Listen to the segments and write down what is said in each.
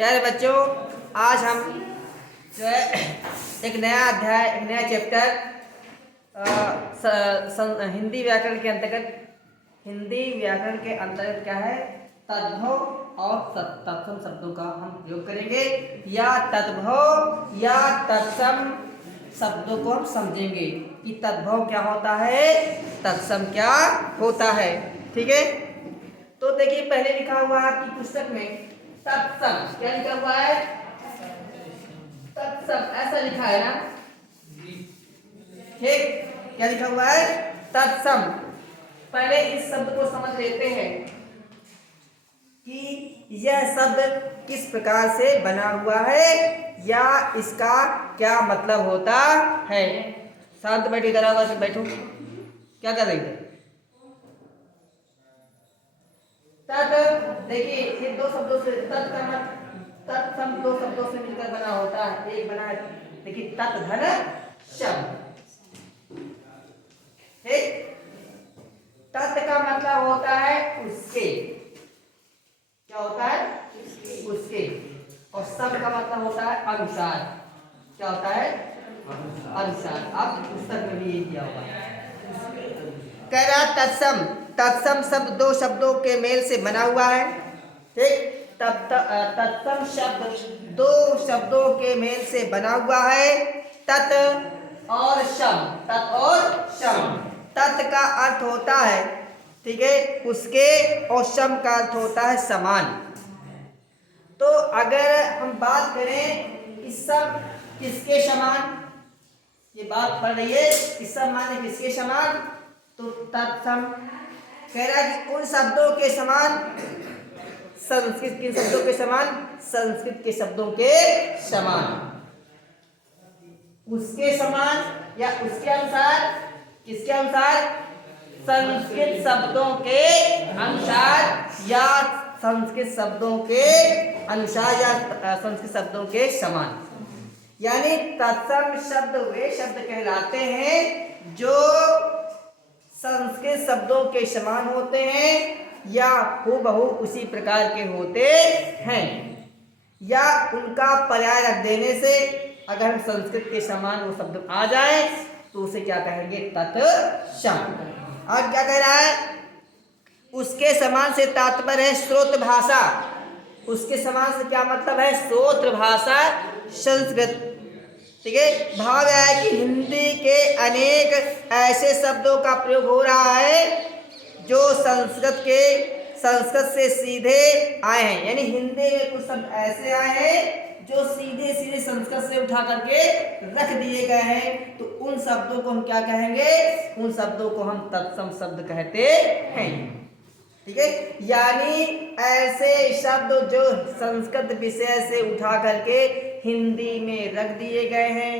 प्यारे बच्चों, आज हम जो है एक नया अध्याय, एक नया चैप्टर हिंदी व्याकरण के अंतर्गत क्या है, तद्भव और तत्सम शब्दों का हम प्रयोग करेंगे या तद्भव या तत्सम शब्दों को हम समझेंगे कि तद्भव क्या होता है, तत्सम क्या होता है। ठीक है, तो देखिए पहले लिखा हुआ है आपकी पुस्तक में तत्सम। क्या लिखा हुआ है? तत्सम, ऐसा लिखा है ना। ठीक, क्या लिखा हुआ है? तत्सम। पहले इस शब्द को समझ लेते हैं कि यह शब्द किस प्रकार से बना हुआ है या इसका क्या मतलब होता है। शांत बैठे, जरा से बैठो। क्या कर रही थे? तत्, देखिए ये दो शब्दों से तत्सम दो शब्दों से मिलकर बना होता है। एक बना है देखिए तत् धन शब्द। ठीक, तत् का मतलब होता है उसके। क्या होता है? उसके। और सब का मतलब होता है अनुसार। क्या होता है? अनुसार। अब पुस्तक में भी ये दिया हुआ है। कह रहा तत्सम, तत्सम शब्द दो शब्दों के मेल से बना हुआ है। ठीक, तत्सम शब्द दो शब्दों के मेल से बना हुआ है, तत् और शम। तत् और शम। तत् का अर्थ होता है, ठीक है, उसके, और शम का अर्थ होता है समान। तो अगर हम बात करें कि सब किसके समान, ये बात पढ़ रही है कि सब माने किसके समान, तो तत्सम कह रहा है कि उन शब्दों के समान, संस्कृत के शब्दों के समान, संस्कृत के शब्दों के समान, उसके समान या उसके अनुसार। किसके अनुसार? संस्कृत शब्दों के अनुसार या संस्कृत शब्दों के अनुसार या संस्कृत शब्दों के समान। यानी तत्सम शब्द वे शब्द कहलाते हैं जो संस्कृत शब्दों के समान होते हैं या हूबहू उसी प्रकार के होते हैं, या उनका पर्याय रख देने से अगर हम संस्कृत के समान वो शब्द आ जाए तो उसे क्या कहेंगे? तत्सम। और क्या कह रहा है? उसके समान से तात्पर्य है श्रोत भाषा। उसके समान से क्या मतलब है? श्रोत्र भाषा संस्कृत। ठीक है, भाव यह है कि हिंदी के अनेक ऐसे शब्दों का प्रयोग हो रहा है जो संस्कृत से सीधे आए हैं। यानी हिंदी में कुछ शब्द ऐसे आए हैं जो सीधे सीधे संस्कृत से उठा करके रख दिए गए हैं, तो उन शब्दों को हम क्या कहेंगे? उन शब्दों को हम तत्सम शब्द कहते हैं। ठीक है, यानी ऐसे शब्द जो संस्कृत विषय से उठा करके हिंदी में रख दिए गए हैं,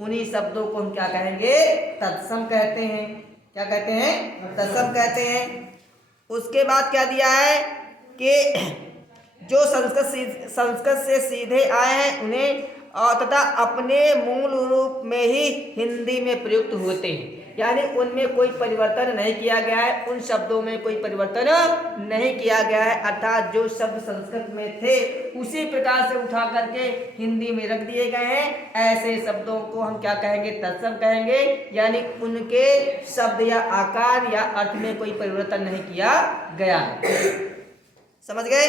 उन्हीं शब्दों को हम क्या कहेंगे? तत्सम कहते हैं। क्या कहते हैं? तत्सम कहते हैं। उसके बाद क्या दिया है कि जो संस्कृत से सीधे आए हैं उन्हें तथा अपने मूल रूप में ही हिंदी में प्रयुक्त होते हैं। यानी उनमें कोई परिवर्तन नहीं किया गया है, उन शब्दों में कोई परिवर्तन नहीं किया गया है, अर्थात जो शब्द संस्कृत में थे उसी प्रकार से उठा करके हिंदी में रख दिए गए हैं। ऐसे शब्दों को हम क्या कहेंगे? तत्सम कहेंगे। यानी उनके शब्द या आकार या अर्थ में कोई परिवर्तन नहीं किया गया है। समझ गए?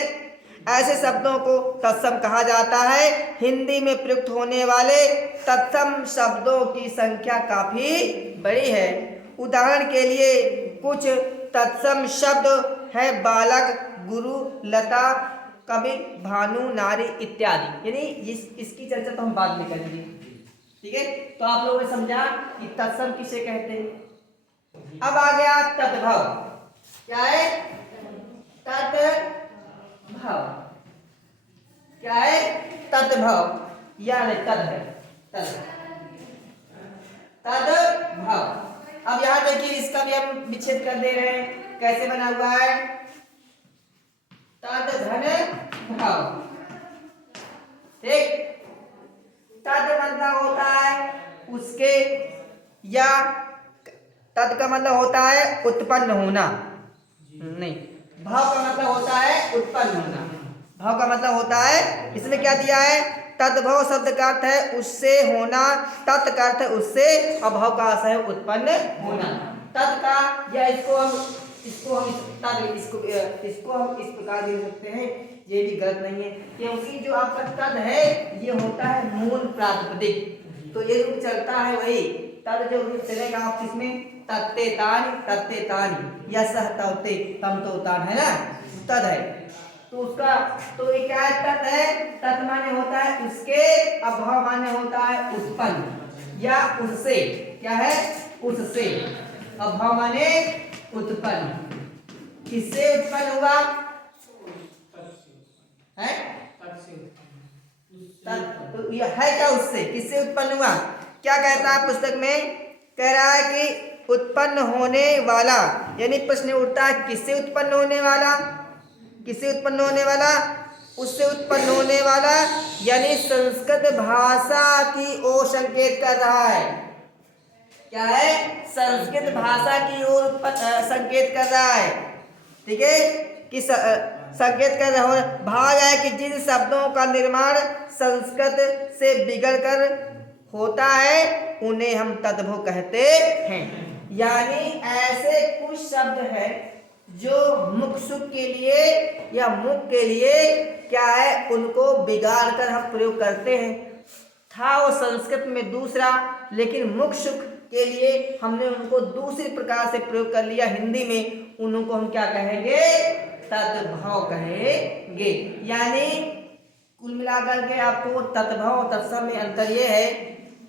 ऐसे शब्दों को तत्सम कहा जाता है। हिंदी में प्रयुक्त होने वाले तत्सम शब्दों की संख्या काफी बड़ी है। उदाहरण के लिए कुछ तत्सम शब्द है बालक, गुरु, लता, कवि, भानु, नारी इत्यादि। यानी इसकी चर्चा तो हम बाद में करेंगे। ठीक है, तो आप लोगों ने समझा कि तत्सम किसे कहते हैं। अब आ गया तद्भव। क्या है? तद्भव। क्या है? तद्भव। यानी तद है, तद्भव। अब यहां देखिए इसका भी हम विच्छेद कर दे रहे हैं। कैसे बना हुआ है? तद धन भव। ठीक, तद मतलब होता है उसके, या तद का मतलब होता है उत्पन्न होना। नहीं, भाव का मतलब होता है उत्पन्न होना। भाव का मतलब होता है, इसमें क्या दिया है, तद्भव शब्द का अर्थ है उससे होना, तत् का अर्थ है उससे, अभाव का अर्थ है उत्पन्न होना। तत् का या इसको हम इसको हम इस प्रकार दे सकते हैं, ये भी गलत नहीं है, क्योंकि जो आपका तद है ये होता है मूल प्रातिपदिक, तो ये रूप चलता है वही तद, जो रूप चलेगा आप किसमें, तत्ते तानी या सह तौते तम तो तान है ना, तद है, तो उसका तो ये क्या है, तत् है, तत् माने होता है उसके, अभाव माने होता है उत्पन्न या उससे, क्या है, उससे, अभाव माने उत्पन्न, किससे उत्पन्न हुआ है, तो यह है क्या, उससे, किससे उत्पन्न हुआ, क्या कहता है पुस्तक में, कह रहा है कि उत्पन्न होने वाला, यानी प्रश्न उठता है किससे उत्पन्न होने वाला, किससे उत्पन्न होने वाला, उससे उत्पन्न होने वाला, यानी संस्कृत भाषा की ओर संकेत कर रहा है, क्या है, संस्कृत भाषा की ओर संकेत कर रहा है, ठीक है, कि संकेत कर रहा है, भाव है कि जिन शब्दों का निर्माण संस्कृत से बिगड़ कर होता है उन्हें हम तद्भव कहते हैं, यानी ऐसे कुछ शब्द हैं जो मुख सुख के लिए या मुख के लिए क्या है, उनको बिगाड़ कर हम प्रयोग करते हैं, था वो संस्कृत में दूसरा, लेकिन मुख सुख के लिए हमने उनको दूसरी प्रकार से प्रयोग कर लिया हिंदी में, उनको हम क्या कहेंगे, तद्भव कहेंगे। यानी कुल मिलाकर के आपको तद्भव और तत्सम में अंतर ये है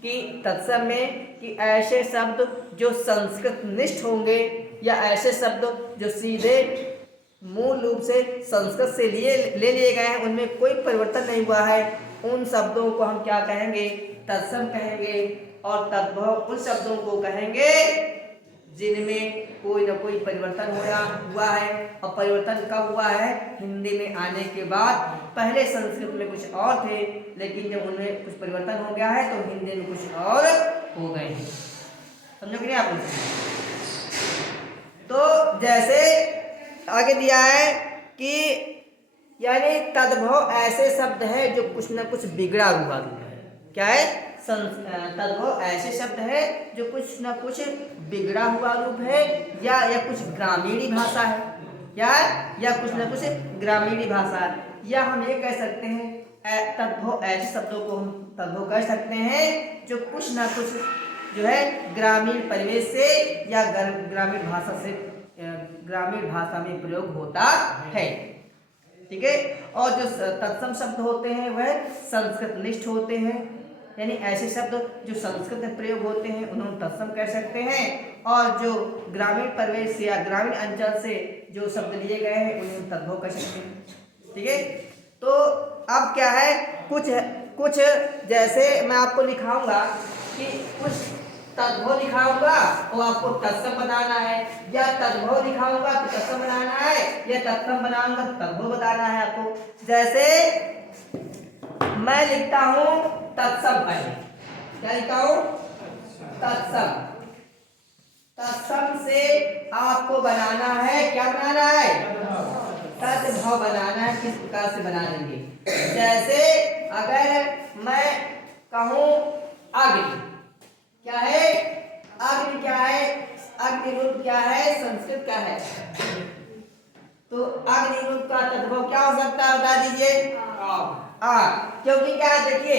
कि तत्सम में कि ऐसे शब्द जो संस्कृत निष्ठ होंगे या ऐसे शब्द जो सीधे मूल रूप से संस्कृत से ले लिए गए हैं, उनमें कोई परिवर्तन नहीं हुआ है, उन शब्दों को हम क्या कहेंगे, तत्सम कहेंगे, और तद्भव उन शब्दों को कहेंगे जिनमें कोई ना कोई परिवर्तन हुआ है, और परिवर्तन कब हुआ है, हिंदी में आने के बाद, पहले संस्कृत में कुछ और थे, लेकिन जब उनमें कुछ परिवर्तन हो गया है तो हिंदी में कुछ और हो गए हैं, समझो कि नहीं आप लोग। तो जैसे आगे दिया है कि यानी तद्भव ऐसे शब्द है जो कुछ ना कुछ बिगड़ा हुआ है, क्या है, तद्भव ऐसे शब्द है जो कुछ ना कुछ बिगड़ा हुआ रूप है, या कुछ ग्रामीणी भाषा है, या कुछ ना कुछ ग्रामीणी भाषा है, या हम ये कह सकते हैं तद्भव ऐसे शब्दों को हम तद्भव कह सकते हैं जो कुछ ना कुछ जो है ग्रामीण परिवेश से या ग्रामीण भाषा में प्रयोग होता है, ठीक है। और जो तत्सम शब्द होते हैं वह संस्कृत निष्ठ होते हैं, यानी ऐसे शब्द जो संस्कृत में प्रयोग होते हैं उन्हें तत्सम कह सकते हैं, और जो ग्रामीण परिवेश या ग्रामीण अंचल से जो शब्द लिए गए हैं उन्हें तद्भव कह सकते हैं, ठीक है। तो अब क्या है, कुछ जैसे मैं आपको लिखाऊंगा कि कुछ तद्भव लिखाऊंगा और आपको तत्सम बनाना है, या तद्भव लिखाऊंगा तो तत्सम बनाना है, या तत्सम बनाऊंगा तो तद्भव बताना है आपको। जैसे मैं लिखता हूं तत्सम, पहले क्या लिखता हूं, तत्सम, तत्सम से आपको बनाना है, क्या बनाना है, तद्भव बनाना है। किस प्रकार से बना लेंगे, जैसे अगर मैं कहूं अग्नि, क्या है, अग्नि क्या है, अग्नि रूप क्या है, संस्कृत क्या है, तो अग्नि रूप का तद्भव क्या हो सकता है, बता दीजिए, आग, क्योंकि क्या है, देखिए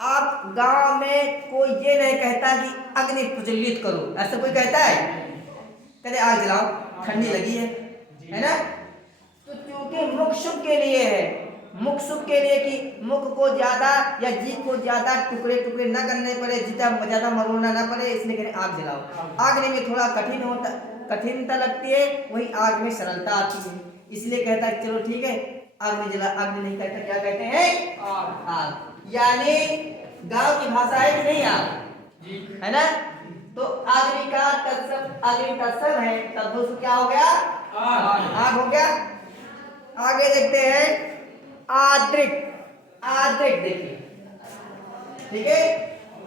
आप गांव में कोई ये नहीं कहता कि अग्नि प्रज्वलित करो, ऐसा कोई कहता है, कहते आग जलाओ ठंडी लगी है ना, तो क्योंकि मुख सुख के लिए है, मुख सुख के लिए कि मुख को ज्यादा या जीभ को ज्यादा टुकड़े टुकड़े न करने पड़े, जितना ज्यादा मरोड़ना ना पड़े, इसलिए कहते आग जलाओ। आग में थोड़ा कठिनता लगती है, वही आग में सरलता आती है, इसलिए कहता है चलो ठीक है आग में जला, आग में नहीं कहता, क्या कहते हैं, आग। यानी गांव की भाषा है कि नहीं आग, है ना, तो अग्नि का तत्सम, अग्नि तत्सम है, तद्भव क्या हो गया, आग हो गया। आगे देखते हैं आद्रिक, आद्रिक देखिए, ठीक है,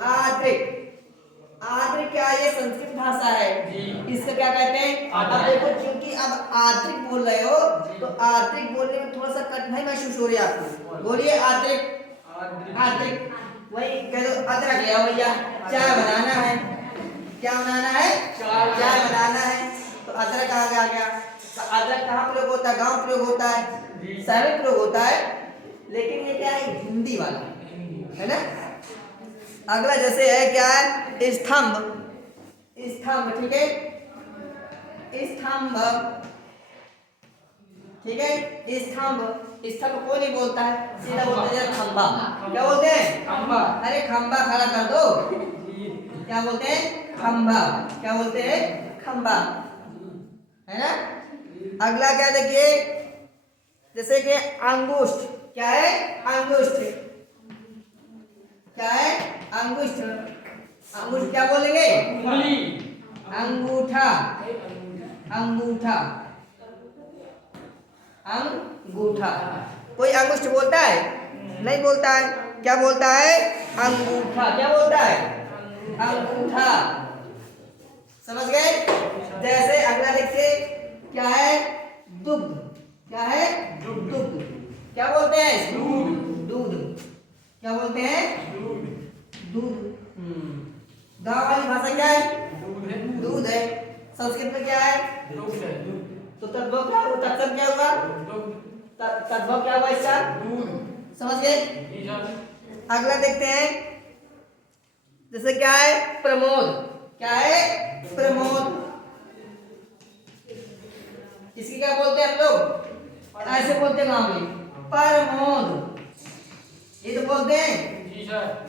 आद्रिक, आर्द्रिक क्या है? ये संस्कृत भाषा है, इसका क्या कहते हैं? अब देखो, क्योंकि अब आर्द्रिक बोल रहे हो तो आर्द्रिक बोलने में थोड़ा सा कठिनाई महसूस हो रही है आपको। बोलिए आर्द्रिक। आर्द्रिक वही कह दो, अदरक ले आओ भैया, चाय बनाना है। क्या बनाना है? चाय बनाना है। तो अदरक कहाँ आ गया? तो अदरक कहाँ प्रयोग होता है? गाँव प्रयोग होता है, शहर में प्रयोग होता है। लेकिन ये क्या है? हिंदी वाला है ना। अगला जैसे है क्या है? स्तंभ। स्तंभ, ठीक है, स्तंभ, ठीक है। स्तंभ, स्तंभ कोई नहीं बोलता है, सीधा बोलते हैं खंबा। क्या बोलते हैं? खंबा। अरे खंबा खड़ा कर दो। क्या बोलते हैं? खंबा। क्या बोलते हैं? खंबा, है ना। अगला क्या देखिए, जैसे कि अंगुष्ठ। क्या है? अंगुष्ठ। क्या है? अंगुष्ठ। अंगुष्ठ क्या बोलेंगे? अंगूठा। अंगूठा, अंगूठा। कोई अंगुष्ठ बोलता है? नहीं बोलता है। क्या बोलता है? अंगूठा। क्या बोलता है? अंगूठा। समझ गए? जैसे अगला देखिए, क्या है? दुग्ध। क्या है? दुग्ध। क्या बोलते हैं? दूध। दूध। क्या बोलते हैं? दूध। गाँव वाली भाषा क्या है? दूध है। संस्कृत में क्या है? तो तद्भव क्या हुआ? तत्सम क्या हुआ? तद्भव क्या हुआ इसका? समझ गए? अगला देखते हैं, जैसे क्या है? प्रमोद। क्या है? प्रमोद। इसकी क्या बोलते हैं हम लोग? ऐसे बोलते हैं गाँव में, प्रमोद। ये तो बोलते हैं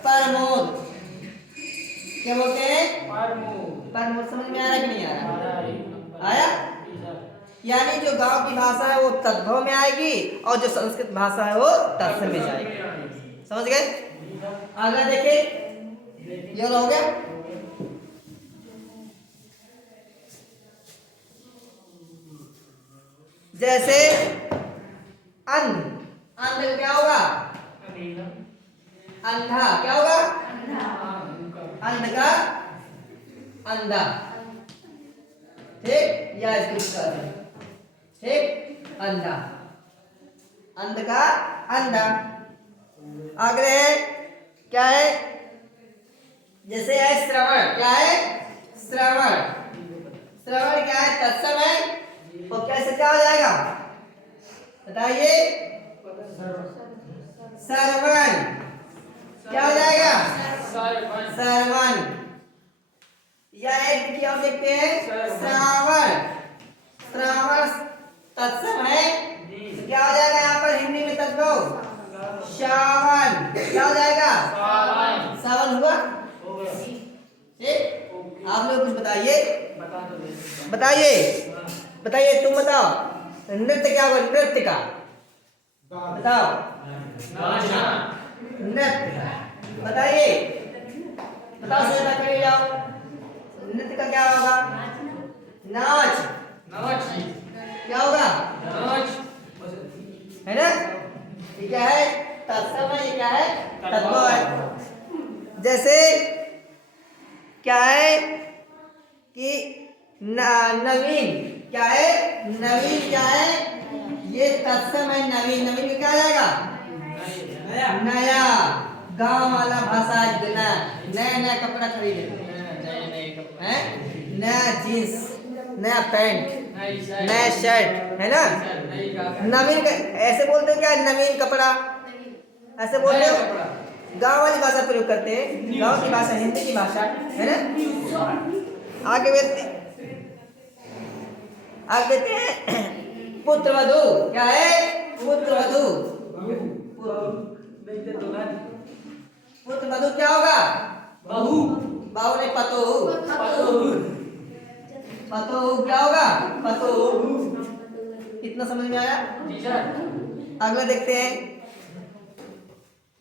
प्रमोद। क्या बोलते हैं? प्रमोद। समझ में आ रहा है कि नहीं आ रहा? आया? यानी जो गांव की भाषा है वो तद्भव में आएगी और जो संस्कृत भाषा है वो तत्सम में जाएगी। समझ गए? अगला देखिए, ये हो गया। जैसे अंध। अंध का क्या होगा? अंधा। क्या होगा? अंध का अंधा। ठीक, या इसको कर दें। ठीक, अंधा। अंध का अंधा। अगले है क्या है? जैसे है श्रवण। क्या है? श्रवण। श्रवण क्या है? तत्सम है। और कैसे क्या हो जाएगा? बताइए। श्रवण। क्या हो जाएगा? श्रवण। या एक देखिए, आप देखते हैं श्रावण। श्रावण तत्सम है, तो क्या हो जाएगा यहाँ पर हिंदी में तद्भव? श्रावण। क्या हो जाएगा? श्रावण हुआ। ठीक, आप लोग कुछ बताइए। बताइए, बताइए, तुम बताओ। नृत्य क्या होगा? नृत्य का बताओ। नृत्य बताइए, बताओ, श्वेता करिए जाओ। नृत्य का क्या होगा? नाच। क्या होगा? है ना। ये क्या है? तत्सम है। ये क्या है? तद्भव है। जैसे क्या है कि नवीन। क्या है? नवीन क्या है? ये तत्सम है। नवीन। नवीन में क्या आ जाएगा? नया। गांव वाला भाषा। नया नया कपड़ा खरीदे हैं, नया जींस, नया पैंट, नया शर्ट, है ना। नवीन ऐसे बोलते हो क्या? नवीन कपड़ा ऐसे बोलते हो। गांव वाली भाषा प्रयोग करते हैं, गांव की भाषा हिंदी की भाषा, है ना। आगे बढ़ते, आगे बढ़ते हैं। पुत्र वधू। क्या है? पुत्र वधू। पुत्र वधू क्या होगा? बहू। बहू नहीं, पतोहू। पतोहू क्या होगा? पतोहू। इतना समझ में आया? अगला देखते हैं।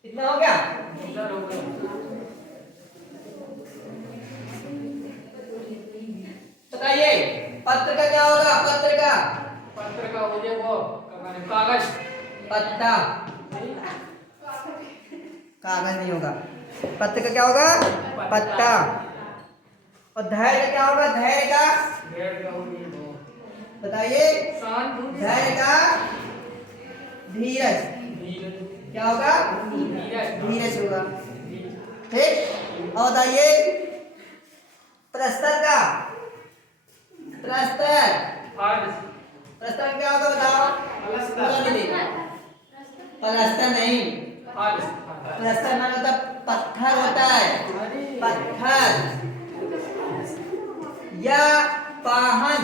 इतना हो गया? बताइए, पत्र का क्या होगा? पत्र का हो जाए वो कागज। पत्ता। कागज नहीं होगा। पत्र का क्या होगा? पत्ता। और धैर्य का क्या होगा? धैर्य का बताइए। धैर्य का धीरज। क्या होगा? धीरज होगा। ठीक। और बताइए प्रस्तर का? प्रस्तर प्रस्तर क्या होगा बताओ? पलस्तर नहीं, प्रस्तर माने मतलब पत्थर होता है, पत्थर या पाहन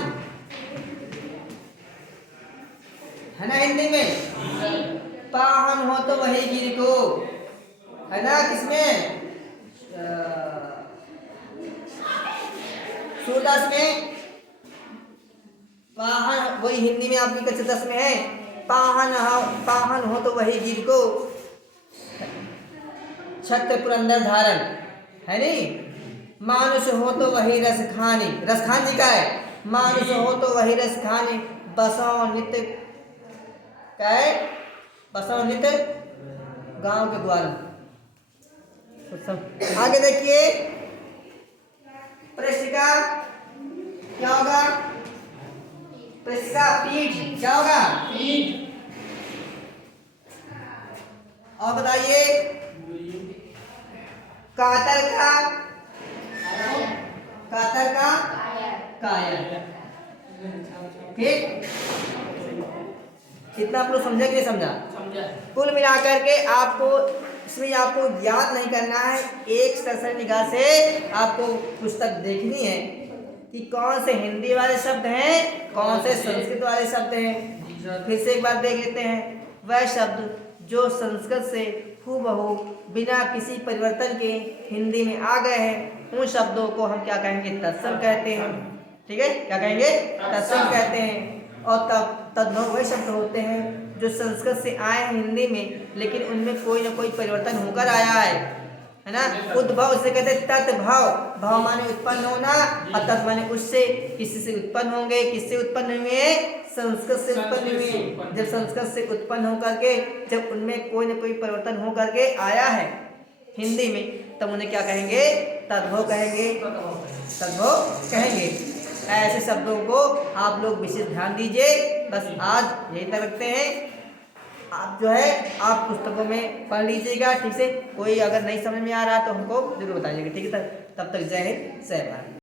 है ना हिंदी में। पाहन हो तो वही गिर को है ना, किसमें? सूरदास में पाहन, वही हिंदी में आपकी कक्षा 10 में है। पाहन हो तो वही गिर को छत्र पुरंदर धारण है नहीं। मानुष हो तो वही रस खानी, रस खान जी का है। मानुष हो तो वही रस खानी, बसों नित्य क्या है? बसों नित्य गांव के द्वार। आगे देखिए पृष्ठ का क्या होगा? पृष्ठ का पीठ क्या होगा? पीठ। और बताइए कातर का? कातर का कायर। ठीक। कितना आप लोग समझे कि नहीं समझा? कुल मिलाकर के आपको इसमें आपको याद नहीं करना है, एक सरसरी निगाह से आपको पुस्तक देखनी है कि कौन से हिंदी वाले शब्द हैं, कौन से संस्कृत वाले शब्द हैं। फिर से एक बार देख लेते हैं। वह शब्द जो संस्कृत से हूबहू बिना किसी परिवर्तन के हिंदी में आ गए हैं, उन शब्दों को हम क्या कहेंगे? तत्सम कहते हैं। ठीक है, क्या कहेंगे? तत्सम कहते हैं। और तद्भव वह शब्द होते हैं जो संस्कृत से आए हैं हिंदी में, लेकिन उनमें कोई ना कोई परिवर्तन होकर आया है ना। उद्भव से कहते हैं तत्भव। भव माने उत्पन्न होना और तत् माने उससे, किसी से उत्पन्न होंगे। किससे उत्पन्न हुए? संस्कृत से उत्पन्न हुए। जब संस्कृत से उत्पन्न होकर के जब उनमें कोई ना कोई परिवर्तन होकर के आया है हिंदी में, तब उन्हें क्या कहेंगे? तद्भव कहेंगे। तद्भव कहेंगे। ऐसे शब्दों को आप लोग विशेष ध्यान दीजिए। बस आज यही तक रखते हैं। आप जो है आप पुस्तकों में पढ़ लीजिएगा ठीक से। कोई अगर नहीं समझ में आ रहा तो हमको जरूर बताइएगा। ठीक है, तब तक जय हिंद, जय भारत।